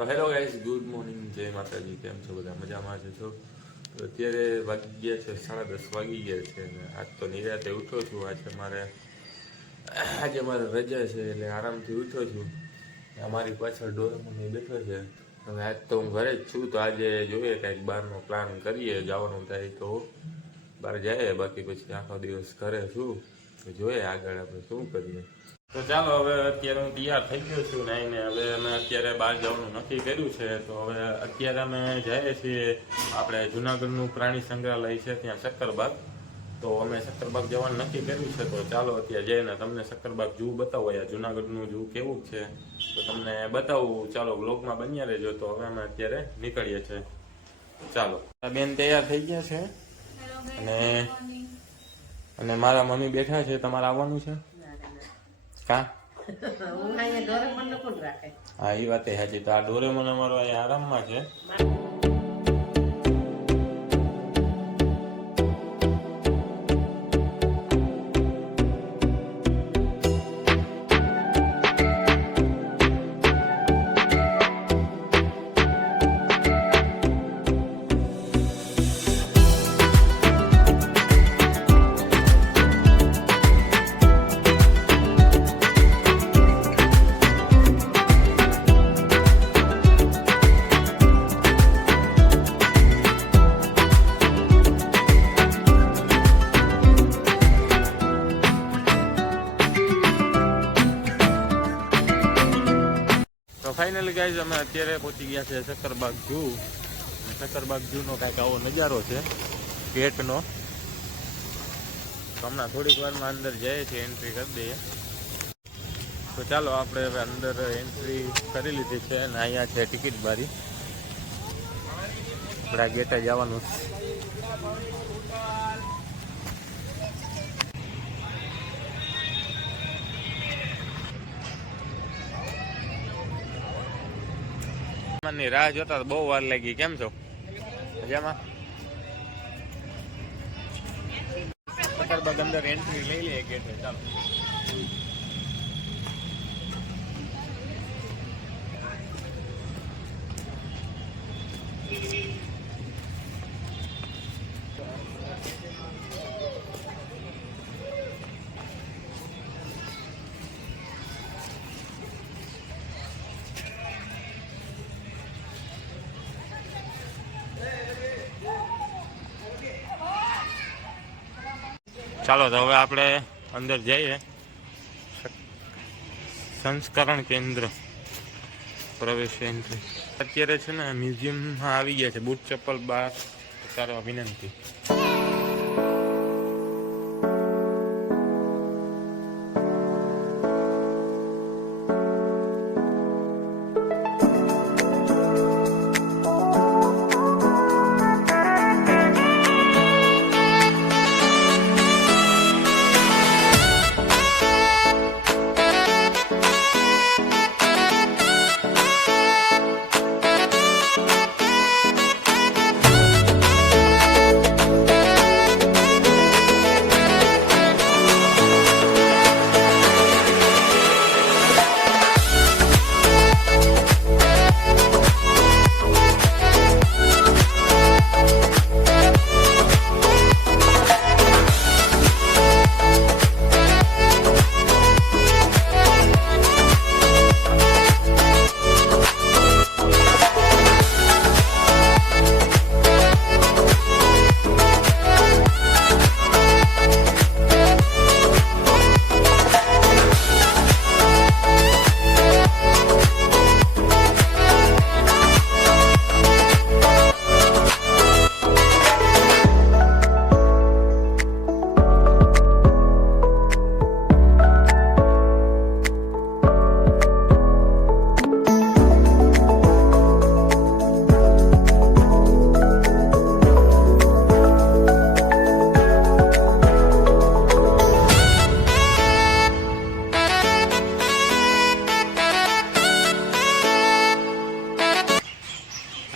તો hello guys, good morning, જય માતાજી. કેમ છો બધા? મજામાં છો? તો અત્યારે વાગી ગયા છે 10:30 વાગી ગયા છે અને આજ તો નિરાતે ઉઠો છું. આજે મારે રજા છે એટલે આરામથી ઉઠો છું. અમારી પાછળ ડોરેમોન બેઠો છે. હવે આજ તો હું ઘરે જ છું, તો આજે જોઈએ કંઈક બહારનો પ્લાન કરીએ. જવાનું થાય તો બહાર જઈએ, બાકી પછી આખો દિવસ ઘરે છું. તો જોઈએ આગળ આપણે શું કરીએ. તો ચાલો, હવે અત્યારે હું તૈયાર થઈ ગયો છું ને હવે અમે અત્યારે બહાર જવાનું નક્કી કર્યું છે. તો હવે અત્યારે અમે જઈએ છીએ આપણે જુનાગઢનું પ્રાણી સંગ્રહાલય છે ત્યાં શક્કરબાગ. તો અમે શક્કરબાગ જવાનું નક્કી કર્યું છે. તો ચાલો અત્યારે જઈને તમને શક્કરબાગ ઝૂ બતાવો. અહીંયા જુનાગઢનું ઝૂ કેવું છે તો તમને બતાવું. ચાલો બ્લોગમાં બન્યા રહેજો. તો હવે અમે અત્યારે નીકળીએ છીએ. ચાલો, બેન તૈયાર થઈ ગયા છે અને મારા મમ્મી બેઠા છે. તમારે આવવાનું છે? હા, એ વાત સાચી. તો આ ડોરેમોન અમારો અહીંયા આરામમાં છે. ફાઇનલી ગાઈઝ, અમે અત્યારે પહોંચી ગયા છે શક્કરબાગ ઝૂ. શક્કરબાગ ઝૂનો કાંઈક આવો નજારો છે ગેટનો. હમણાં થોડીક વારમાં અંદર જઈએ છીએ, એન્ટ્રી કરી દઈએ. તો ચાલો, આપણે હવે અંદર એન્ટ્રી કરી લીધી છે અને અહીંયા છે ટિકિટ બારી. આપણે આ ગેટે જવાનું. ની રાહ જોતા બહુ વાર લાગી. કેમ છો? મજામાં? શક્કરબાગ અંદર એન્ટ્રી લઈ લઈએ ગેટે. ચાલો. ચાલો, તો હવે આપણે અંદર જઈએ. સંસ્કરણ કેન્દ્ર પ્રવેશ એન્ટ્રી. અત્યારે છે ને મ્યુઝિયમમાં આવી ગયા છે. બૂટ ચપ્પલ બહાર ઉતારવા વિનંતી.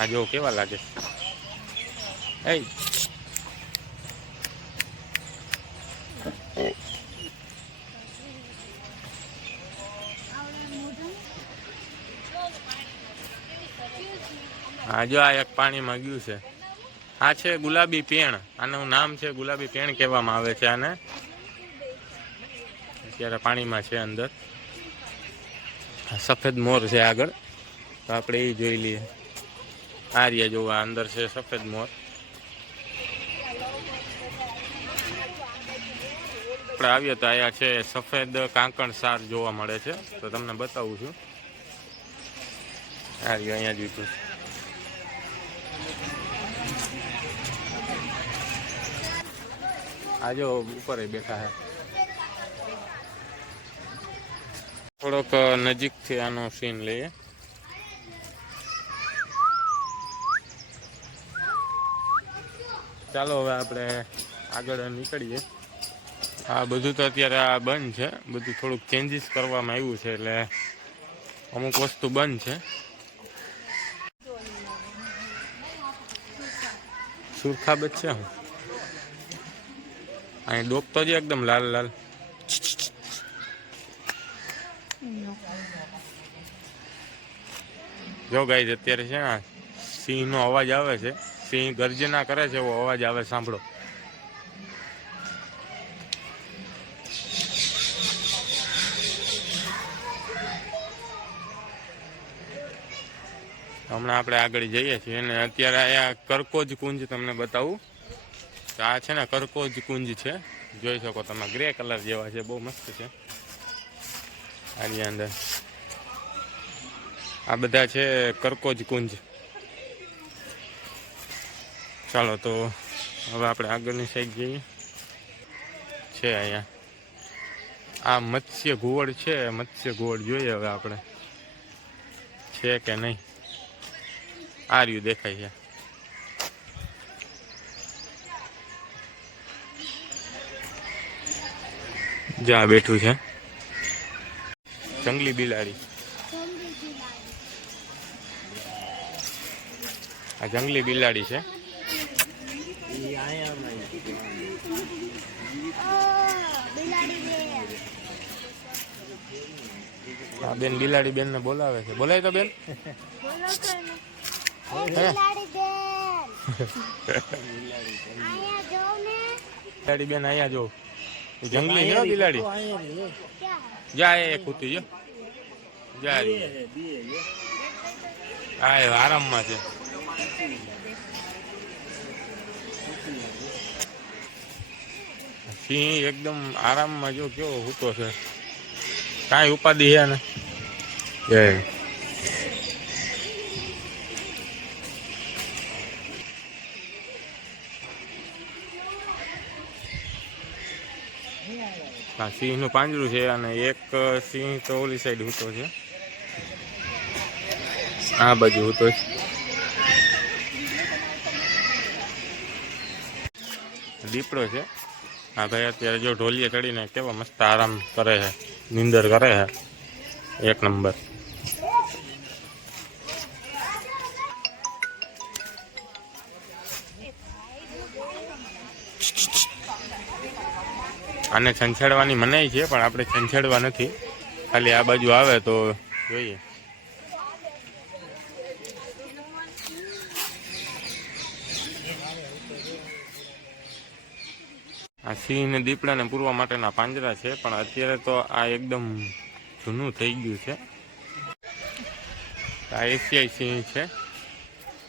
આ જો કેવા લાગે. એ હા જો આ એક પાણીમાં ગયું છે. આ છે ગુલાબી પેણ. આનું નામ છે ગુલાબી પેણ કહેવામાં આવે છે આને. અત્યારે પાણીમાં છે અંદર. સફેદ મોર છે આગળ, તો આપણે એ જોઈ લઈએ. આ રહ્યા જોવા અંદર છે સફેદ મોર. આપણે આવીએ તો અહીંયા છે સફેદ કાંકણ સાર જોવા મળે છે, તો તમને બતાવું છું. આ રહ્યું અહીંયા જોઈતું. આ જો ઉપર બેઠા છે. થોડોક નજીકથી આનો સીન લઈએ. ચાલો હવે આપણે આગળ નીકળીએ. આ બધું તો અત્યારે આ બંધ છે, બધું થોડુંક ચેન્જીસ કરવામાં આવ્યું છે, એટલે અમુક વસ્તુ બંધ છે. સુરખાબત છે હું અહીં ડોકતો જ એકદમ લાલ લાલ. જો ગાઈસ અત્યારે છે ને સિંહનો અવાજ આવે છે, સિંહ ગર્જના કરે છે એવો અવાજ આવે, સાંભળો. હમણાં આપણે આગળ જઈએ છીએ અને અત્યારે અહીંયા કરકોજ કુંજ તમને બતાવું. તો આ છે ને કરકોજ કુંજ છે, જોઈ શકો તમે, ગ્રે કલર જેવા છે, બહુ મસ્ત છે. આની અંદર આ બધા છે કરકોજ કુંજ. ચાલો તો હવે આપણે આગળની સાઈડ જઈએ. છે અહીંયા આ મત્સ્ય ઘુવડ છે, મત્સ્ય ઘુવડ જોઈએ હવે આપણે છે કે નહીં. આ રહ્યું દેખાય છે. જ્યાં બેઠું છે જંગલી બિલાડી. આ જંગલી બિલાડી છે. આ બેન બિલાડી બેન ને બોલાવે છે. બોલાય તો બેન. બિલાડી બેન અહીંયા જો, જંગલી છે બિલાડી. જાય એ કૂતી જો, જાય આરામમાં છે. સિંહ એકદમ આરામમાં જો કેવો હૂતો છે, કાંઈ ઉપાધિ છે ને. સિંહ નું પાંજરું છે અને એક સિંહ તો ઓલી સાઈડ હૂતો છે, આ બાજુ હૂતો છે. દીપડો છે. હા ભાઈ અત્યારે જો ઢોલીએ ચડીને કેવા મસ્ત આરામ કરે છે, નીંદર કરે છે, એક નંબર. આને છંછેડવાની મનાઈ છે, પણ આપણે છંછેડવા નથી, ખાલી આ બાજુ આવે તો જોઈએ. આ સિંહ ને દીપડાને પૂરવા માટેના પાંજરા છે, પણ અત્યારે તો આ એકદમ જૂનું થઈ ગયું છે. આ એશિયાઈ સિંહ છે,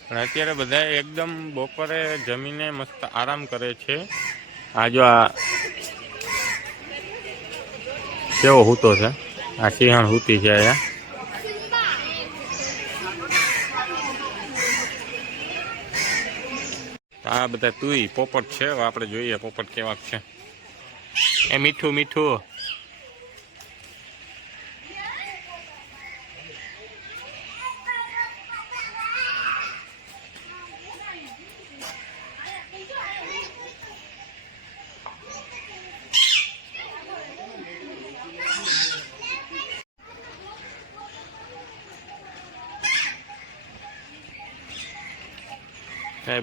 પણ અત્યારે બધા એકદમ બપોરે જમીને મસ્ત આરામ કરે છે. આ જો આ કેવો હૂતો છે, આ સિંહણ હૂતી છે અહીંયા. આ બધા તુંય પોપટ છે, આપણે જોઈએ પોપટ કેવાક છે. એ મીઠું મીઠું.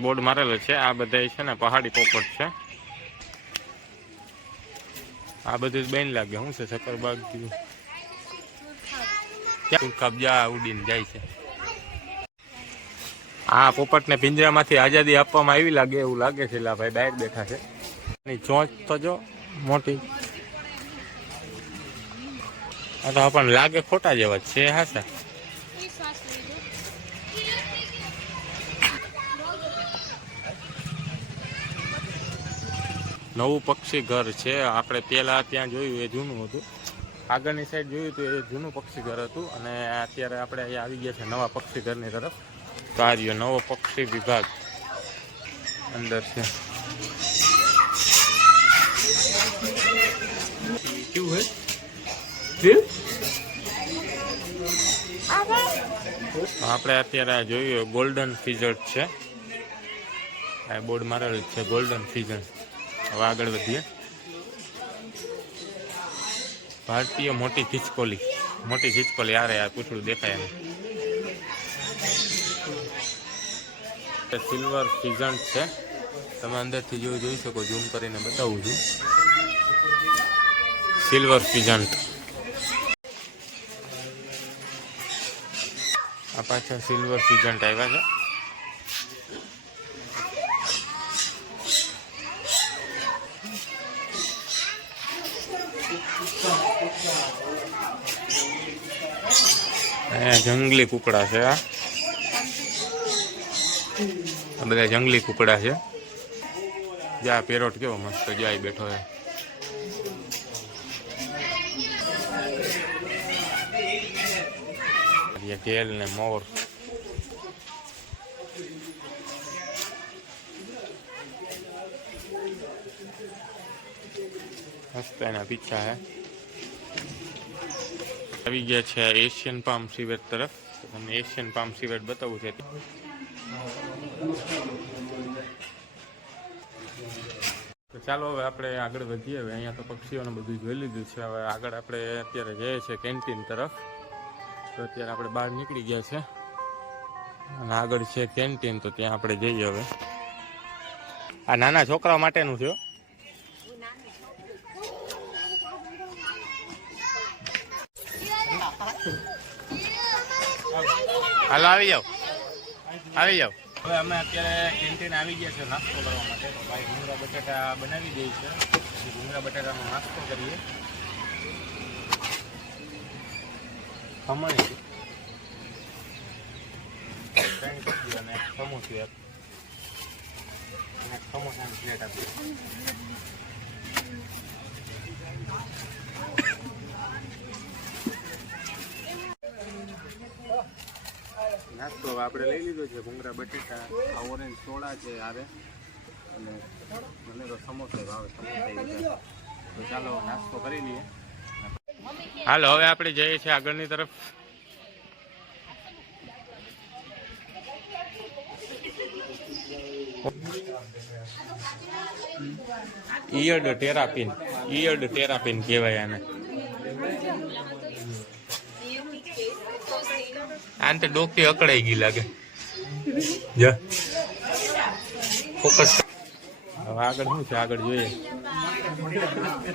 બોર્ડ મારેલો છે. આ બધા છે ને પહાડી પોપટ છે. આ બધું બેન લાગે. શું છે સકરબાગ ક્યાં ઉડીને જાય છે. આ પોપટને પિંજરામાંથી આઝાદી આપવામાં આવી લાગે એવું લાગે છે. એટલે ભાઈ બહાર બેઠા છે. એની ચોંચ તો જો મોટી. આ તો આપણને લાગે ખોટા જેવા છે. હાસા નવું પક્ષી ઘર છે. આપણે પેલા ત્યાં જોયું એ જૂનું હતું. આગળની સાઈડ જોયું હતું એ જૂનું પક્ષી ઘર હતું. અને અત્યારે આપણે અહીંયા આવી ગયા છે નવા પક્ષી ઘરની તરફ. તો આ રહ્યો નવો પક્ષી વિભાગ અંદર છે. કેવું હે આપણે અત્યારે જોયું ગોલ્ડન ફિઝર્ટ છે. આ બોર્ડ મારેલું છે ગોલ્ડન ફિઝર્ટ. હવે આગળ વધીએ. ભારતીય મોટી ખિચકોલી. મોટી ખિચકોલી આરે આ પૂછડું દેખાય એને. સિલ્વર ફિઝન્ટ છે. તમે અંદરથી જોઈ શકો. ઝૂમ કરીને બતાવું છું. સિલ્વર ફિઝન્ટ. આ પાછા સિલ્વર ફિઝન્ટ આવ્યા છે. જંગલી કુકડા છે. આ બધા જંગલી કુકડા છે. જા પેરોટ કેવો મસ્ત જાય બેઠો છે. ઢેલ ને મોર. મસ્ત એના પીછા હે. આવી ગયા છે એશિયન પામ સિવેટ તરફ. તમને એશિયન પામ સિવેટ બતાવું છે. તો ચાલો હવે આપણે આગળ વધીએ. હવે અહીંયા તો પક્ષીઓને બધું જોઈ લીધું છે. હવે આગળ આપણે અત્યારે જઈએ છીએ કેન્ટીન તરફ. તો અત્યારે આપણે બહાર નીકળી ગયા છે અને આગળ છે કેન્ટીન. તો ત્યાં આપણે જઈએ હવે. આ નાના છોકરાઓ માટેનું છે. હાલો આવી જાઓ, આવી જાઓ. હવે અમે અત્યારે કેન્ટીન આવી ગયા છે નાસ્તો કરવા માટે. તો ભાઈ ભૂંગળા બટાટા બનાવી દે છે. ભૂંગળા બટાટાનો નાસ્તો કરીએ. ખમણ અને સમોસું એક સમોસાની પ્લેટ આપી. નાસ્તો આપણે લઈ લીધો છે. ભૂંગળા બટેટા, આ ઓરેન્જ સોડા છે આરે, અને મને તો સમોસા ભાવે. સમોસા તો ચાલો નાસ્તો કરી લઈએ. હાલો હવે આપણે જઈએ છીએ આગળની તરફ. ઈયર્ડ ટેરાપિન. ઈયર્ડ ટેરાપિન કહેવાય આને. આને તો ડોકી અકળાઈ ગઈ લાગે. ફોકસ. હવે આગળ શું છે આગળ જોઈએ.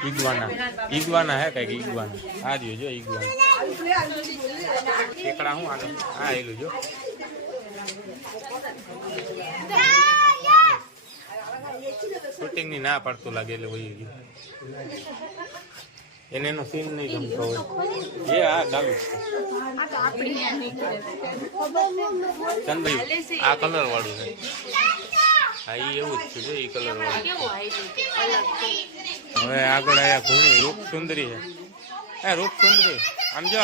ઈગવાના. ઈગવાના હે કઈક ઈગવાના. આ રહ્યો જો ઈગવાના. કેકડા શું આગળ. હા એલું જો. શૂટિંગ ની ના પડતું લાગે એટલે વહી ગયું. એને એનો સીન નહીં ગમતો હોય. એ આ ચાલુ છે. ચંદ્રી આ કલર વાળું છે. હા એ એવું જ છે જો એ કલર વાળું. હવે આગળ આયા ઘૂણી રૂપ સુંદરી છે. હે રૂપ સુંદરી આમ જો.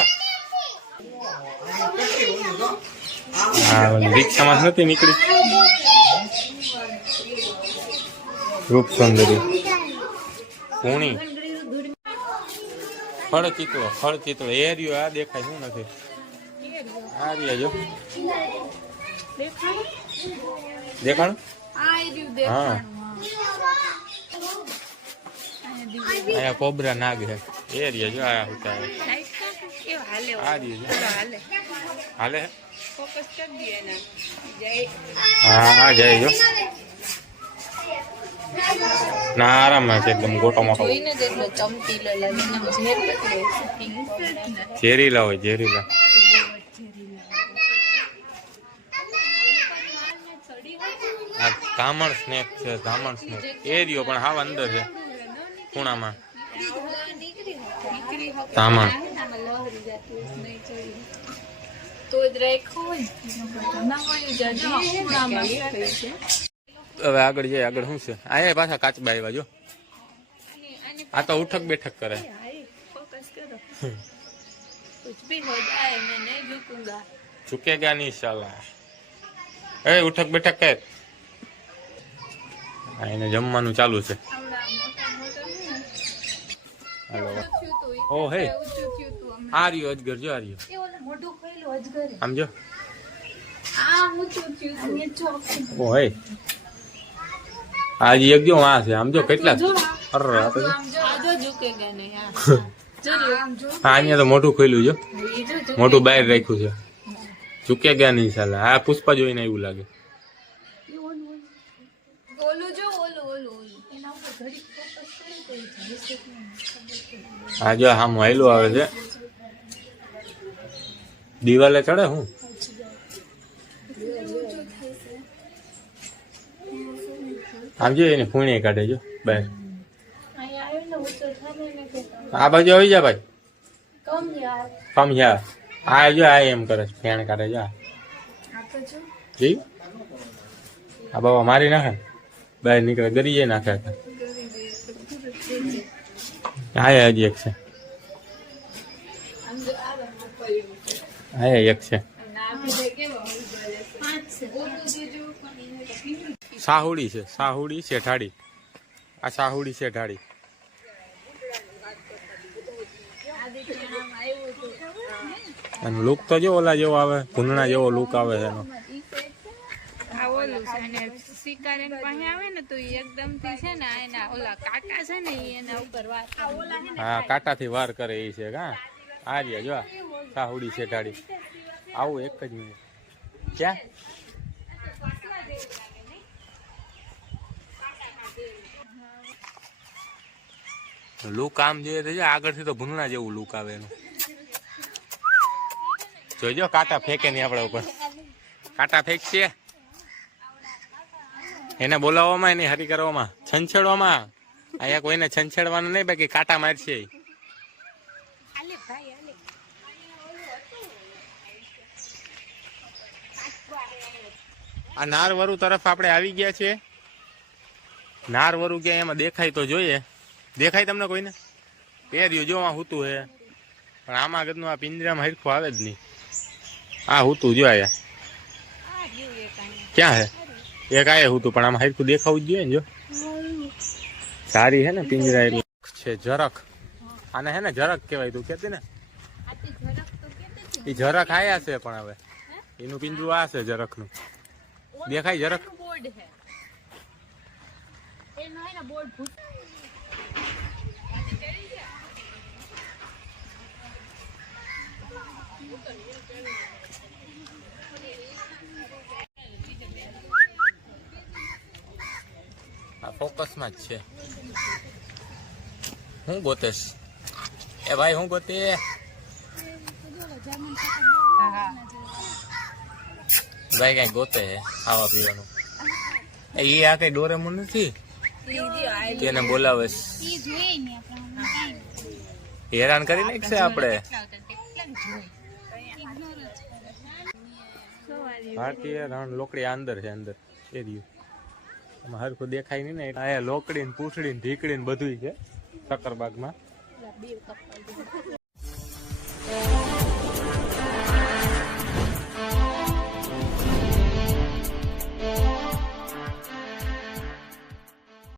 હા રિક્ષામાં નથી નીકળી. રૂપ સુંદરી ઘૂણી. ફળ ચિત્રો એ રહ્યો. આ દેખાય શું નથી. આ રહ્યા જો દેખાણું. હા અહીંયા કોબરા નાગ છે. એ રહ્યા જો. આ હોતા આ રહ્યો હાલે. હા હા જાય જો. ના આરામમાં છે એકદમ. ગોટો મોટો ઝેરીલા હોય. ઝેરીલા આ ધામણ સ્નેક છે, ધામણ સ્નેક એ રહ્યો પણ હાવ અંદર છે ખૂણામાં. ધામણ હવે આગળ જાય. આગળ શું છે? આ પાછા કાચબા આવ્યા જો. આ તો ઉઠક બેઠક કરે. झुकेगा नहीं साला. ए उठक बैठक कर. એને જમવાનું ચાલુ છે. હાલો. ઓ હે આ રહ્યો અજગર જો. આ રહ્યો આમ જો. ઓ હે આ એક જો આ છે. આમ જો કેટલા અર આ તો હા અહીંયા તો મોટું ખોલ્યું જો. મોટું બહાર રાખ્યું છે. ઝૂકે ગયા નહીં સાલા. આ પુષ્પા જોઈને એવું લાગે. હા જો આમ વાયલું આવે છે. દિવાલે ચડે હું આમ જો એને ફૂણી કાઢે જો બહાર. આ બાજુ આવી જા ભાઈ. કમ યાર. આ જો આ એમ કરે ફેણ કાઢે જા. જી આ બાબા મારી નાખે બહાર નીકળે ગરી જાય નાખે. હા હજી એક છે. હા એક છે. સાહુડી છે. સાહુડી શેઠાડી. આ સાહુડી શેઠાડી. એનો લુક તો જો ઓલા જેવો આવે. ભૂંડણા જેવો લુક આવે છે એનો. હા કાંટાથી વાર કરે એ છે. હા આ રહ્યા જો સાહુડી શેઠાડી. આવું એક જ મિનિટ. ક્યાં લુક આમ જોઈએ તો આગળથી તો ભૂંડણા જેવું લુક આવે એનું. જોજો કાંટા ફેંકે નહીં આપડા ઉપર. કાંટા ફેંકશે એને બોલાવવામાં નહીં હરી કરવામાં છંછેડવામાં. અહીંયા કોઈને છંછેડવાનું નહીં બાકી કાંટા મારશે. આ નારવરુ તરફ આપણે આવી ગયા છીએ. નારવરુ ક્યાં એમાં દેખાય તો જોઈએ. દેખાય તમને કોઈને? પહેર્યું જો આ હુતું હે પણ આમાં ગદનું આ પિંજરામાં હરખું આવે જ નહીં. આ હુતું જો આયા ક્યાં હે? એક આયા હુતું પણ આમાં હરખું દેખાવું જ જોઈએ ને. જો સારી હે ને પિંજરા એટલે છે. ઝરખ આને હે ને ઝરખ કહેવાય. તું કેતી ને એ ઝરખ આયા છે પણ હવે એનું પિંજરું આ છે ઝરખ નું. દેખાય ઝરખ? આ ફોકસમાં જ છે. હું ગોતેશ? એ ભાઈ હું ગોતે? ભાઈ કઈ ગોતે હે ખાવા પીવાનું. એ આ કઈ ડોરેમોન નથી તેને બોલાવે. હેરાન કરી નાખશે આપણે. ભારતીય રણ લોકડી અંદર છે. અંદર એ રહ્યું આમાં હરખું દેખાય નહીં ને. આ લોકડી ને પૂંછડી ને ઢીકડી ને બધું છે સક્કરબાગમાં.